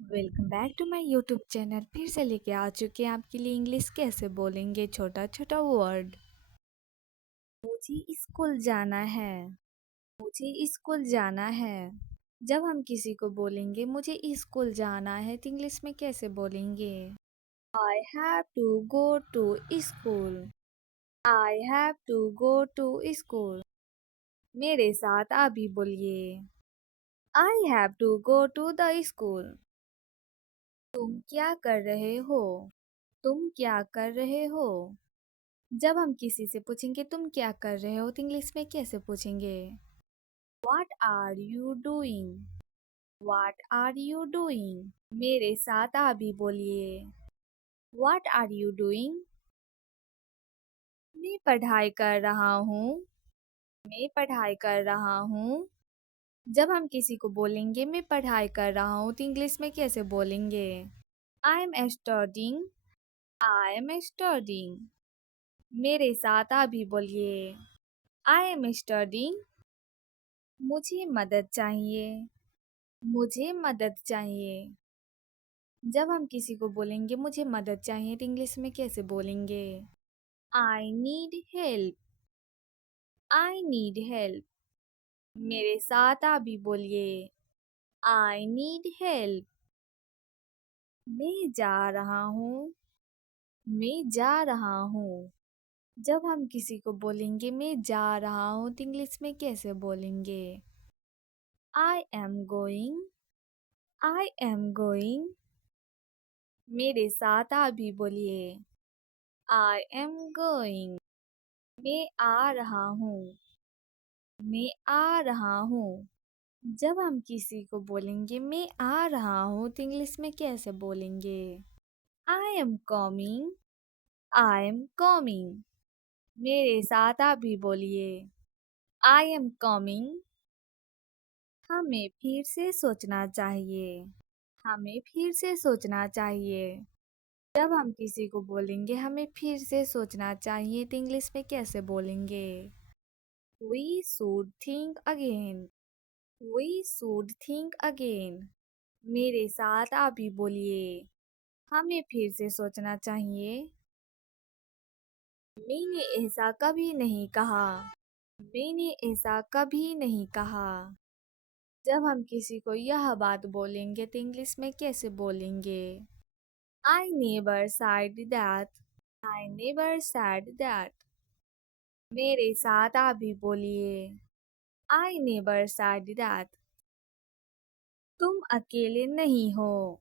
Welcome back to my YouTube channel. फिर से लेके आ चुके हैं आपके लिए इंग्लिश कैसे बोलेंगे छोटा छोटा वर्ड। मुझे स्कूल जाना है। मुझे स्कूल जाना है। जब हम किसी को बोलेंगे मुझे स्कूल जाना है तो इंग्लिश में कैसे बोलेंगे? I have to go to school. I have to go to school. मेरे साथ आप भी बोलिए। I have to go to the school. तुम क्या कर रहे हो? तुम क्या कर रहे हो? जब हम किसी से पूछेंगे तुम क्या कर रहे हो तो इंग्लिश में कैसे पूछेंगे? What are you doing? What are you doing? मेरे साथ आप भी बोलिए। What are you doing? मैं पढ़ाई कर रहा हूँ। मैं पढ़ाई कर रहा हूँ। जब हम किसी को बोलेंगे मैं पढ़ाई कर रहा हूँ तो इंग्लिश में कैसे बोलेंगे? I am studying. I am studying. मेरे साथ आप भी बोलिए। I am studying. मुझे मदद चाहिए। मुझे मदद चाहिए। जब हम किसी को बोलेंगे मुझे मदद चाहिए तो इंग्लिश में कैसे बोलेंगे? I need help. I need help. मेरे साथ आप भी बोलिए। I need help. मैं जा रहा हूँ। मैं जा रहा हूँ। जब हम किसी को बोलेंगे मैं जा रहा हूँ तो इंग्लिश में कैसे बोलेंगे? I am going. I am going. मेरे साथ आप भी बोलिए। I am going. मैं आ रहा हूँ। मैं आ रहा हूँ। जब हम किसी को बोलेंगे मैं आ रहा हूँ तो इंग्लिश में कैसे बोलेंगे? I am coming. I am coming. मेरे साथ आप भी बोलिए। I am coming. हमें फिर से सोचना चाहिए। हमें फिर से सोचना चाहिए। जब हम किसी को बोलेंगे हमें फिर से सोचना चाहिए तो इंग्लिश में कैसे बोलेंगे? We should think again. We should think again. मेरे साथ आप भी बोलिए। हमें फिर से सोचना चाहिए। मैंने ऐसा कभी नहीं कहा। मैंने ऐसा कभी नहीं कहा। जब हम किसी को यह बात बोलेंगे तो इंग्लिश में कैसे बोलेंगे? I never said that. I never said that. मेरे साथ आप भी बोलिए। I never said that. तुम अकेले नहीं हो।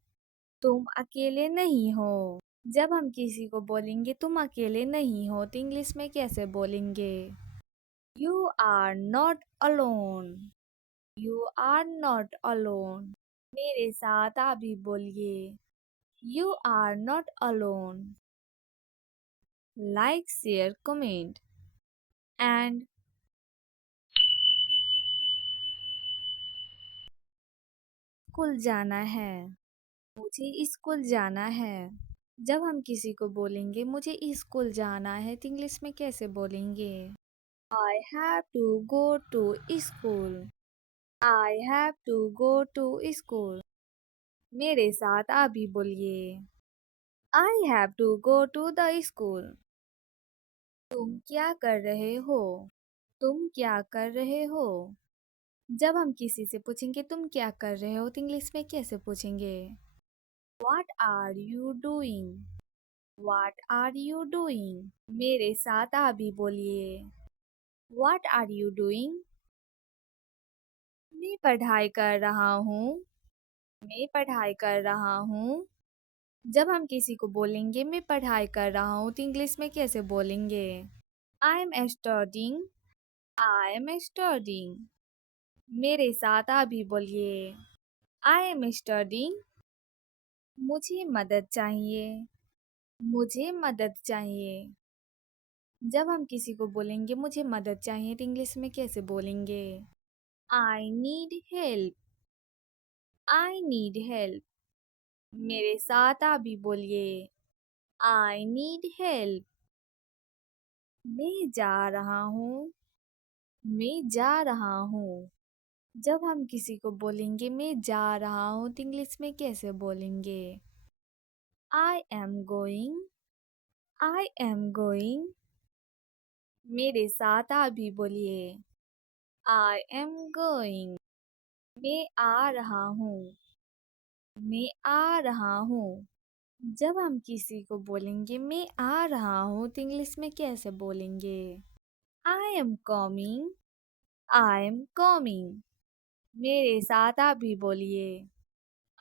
तुम अकेले नहीं हो। जब हम किसी को बोलेंगे तुम अकेले नहीं हो तो इंग्लिश में कैसे बोलेंगे? You are not alone. You are not alone. मेरे साथ आप भी बोलिए। You are not alone. Like share comment and school जाना है। मुझे स्कूल जाना है। जब हम किसी को बोलेंगे मुझे स्कूल जाना है तो इंग्लिश में कैसे बोलेंगे? I have to go to school. I have to go to school. मेरे साथ आप भी बोलिए। I have to go to the school. तुम क्या कर रहे हो? तुम क्या कर रहे हो? जब हम किसी से पूछेंगे तुम क्या कर रहे हो तो इंग्लिश में कैसे पूछेंगे? What are you doing? What are you doing? मेरे साथ आप भी बोलिए। What are you doing? मैं पढ़ाई कर रहा हूँ। मैं पढ़ाई कर रहा हूँ। जब हम किसी को बोलेंगे मैं पढ़ाई कर रहा हूँ तो इंग्लिश में कैसे बोलेंगे? I am studying. I am studying. मेरे साथ आप भी बोलिए। I am studying. मुझे मदद चाहिए। मुझे मदद चाहिए। जब हम किसी को बोलेंगे मुझे मदद चाहिए तो इंग्लिश में कैसे बोलेंगे? I need help. I need help. मेरे साथ आप भी बोलिए। I need help. मैं जा रहा हूँ। मैं जा रहा हूँ। जब हम किसी को बोलेंगे मैं जा रहा हूँ तो इंग्लिश में कैसे बोलेंगे? I am going. I am going. मेरे साथ आप भी बोलिए। I am going. मैं आ रहा हूँ। मैं आ रहा हूँ। जब हम किसी को बोलेंगे मैं आ रहा हूँ तो इंग्लिश में कैसे बोलेंगे? I am coming. I am coming. मेरे साथ आप भी बोलिए।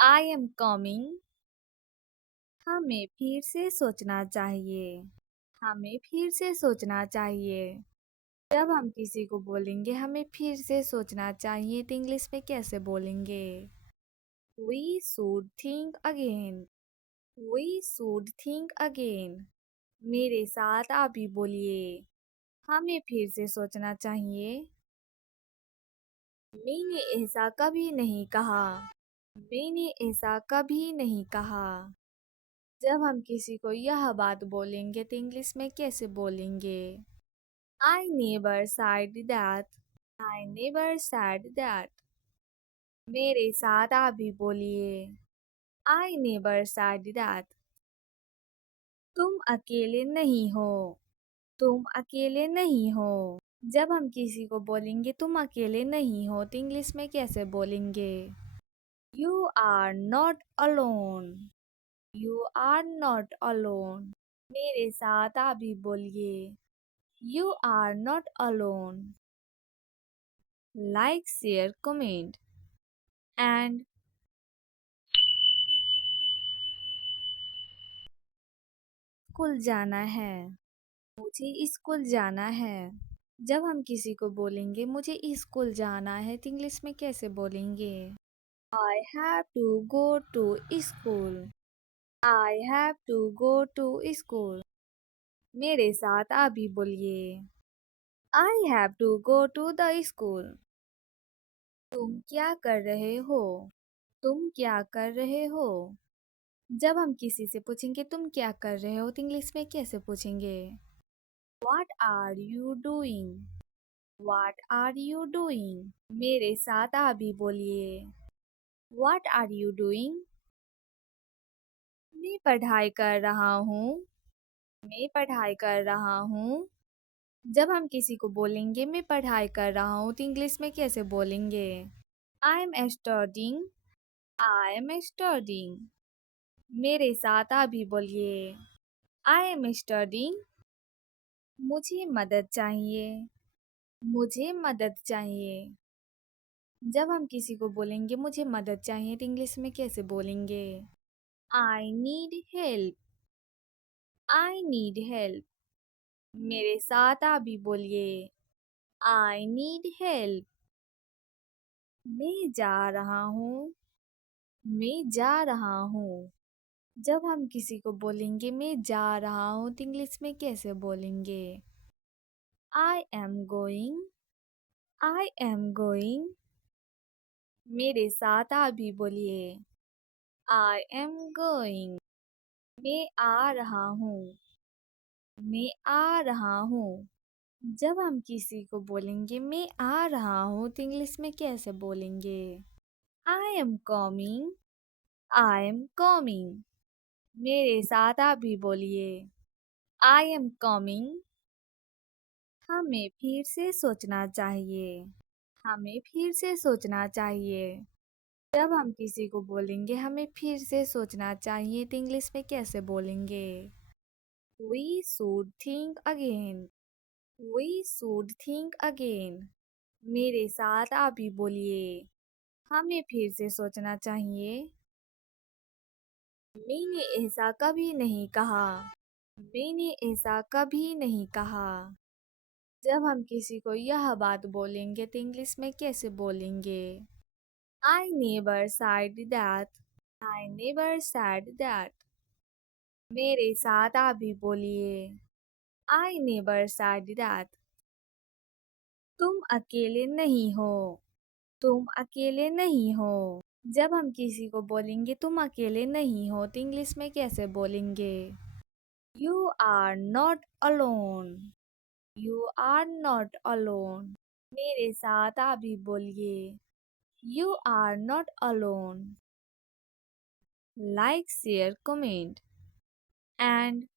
I am coming. हमें फिर से सोचना चाहिए। हमें फिर से सोचना चाहिए। जब हम किसी को बोलेंगे हमें फिर से सोचना चाहिए तो इंग्लिश में कैसे बोलेंगे? We should think again. We should think again. मेरे साथ आप भी बोलिए। हमें फिर से सोचना चाहिए। मैंने ऐसा कभी नहीं कहा। मैंने ऐसा कभी नहीं कहा। जब हम किसी को यह बात बोलेंगे तो इंग्लिश में कैसे बोलेंगे? I never said that. I never said that. मेरे साथ आप भी बोलिए। I never said that. तुम अकेले नहीं हो। तुम अकेले नहीं हो। जब हम किसी को बोलेंगे तुम अकेले नहीं हो तो इंग्लिश में कैसे बोलेंगे? You are not alone. You are not alone. मेरे साथ आप भी बोलिए। You are not alone. Like, share, comment. And school जाना है। मुझे स्कूल जाना है। जब हम किसी को बोलेंगे मुझे स्कूल जाना है तो इंग्लिश में कैसे बोलेंगे? I have to go to school. I have to go to school. मेरे साथ आप भी बोलिए। I have to go to the school. तुम क्या कर रहे हो? तुम क्या कर रहे हो? जब हम किसी से पूछेंगे तुम क्या कर रहे हो तो इंग्लिश में कैसे पूछेंगे? What are you doing? What are you doing? मेरे साथ आप भी बोलिए। What are you doing? मैं पढ़ाई कर रहा हूँ। मैं पढ़ाई कर रहा हूँ। जब हम किसी को बोलेंगे मैं पढ़ाई कर रहा हूँ तो इंग्लिश में कैसे बोलेंगे? I am studying. I am studying. मेरे साथ आप भी बोलिए। I am studying. मुझे मदद चाहिए। मुझे मदद चाहिए। जब हम किसी को बोलेंगे मुझे मदद चाहिए तो इंग्लिश में कैसे बोलेंगे? I need help. I need help. मेरे साथ आप भी बोलिए। I need help. मैं जा रहा हूँ। मैं जा रहा हूँ। जब हम किसी को बोलेंगे मैं जा रहा हूँ तो इंग्लिश में कैसे बोलेंगे? I am going. I am going. मेरे साथ आप भी बोलिए। I am going. मैं आ रहा हूँ। मैं आ रहा हूँ। जब हम किसी को बोलेंगे मैं आ रहा हूँ तो इंग्लिश में कैसे बोलेंगे? I am coming. I am coming. मेरे साथ आप भी बोलिए। I am coming. हमें फिर से सोचना चाहिए। हमें फिर से सोचना चाहिए। जब हम किसी को बोलेंगे हमें फिर से सोचना चाहिए तो इंग्लिश में कैसे बोलेंगे? We should think again. We should think again. मेरे साथ आप भी बोलिए। हमें फिर से सोचना चाहिए। मैंने ऐसा कभी नहीं कहा। मैंने ऐसा कभी नहीं कहा। जब हम किसी को यह बात बोलेंगे तो इंग्लिश में कैसे बोलेंगे? I never said that. I never said that. मेरे साथ आप भी बोलिए। I never said that. तुम अकेले नहीं हो। तुम अकेले नहीं हो। जब हम किसी को बोलेंगे तुम अकेले नहीं हो तो इंग्लिश में कैसे बोलेंगे? You are not alone. You are not alone. मेरे साथ आप भी बोलिए। You are not alone. Like, share, comment, and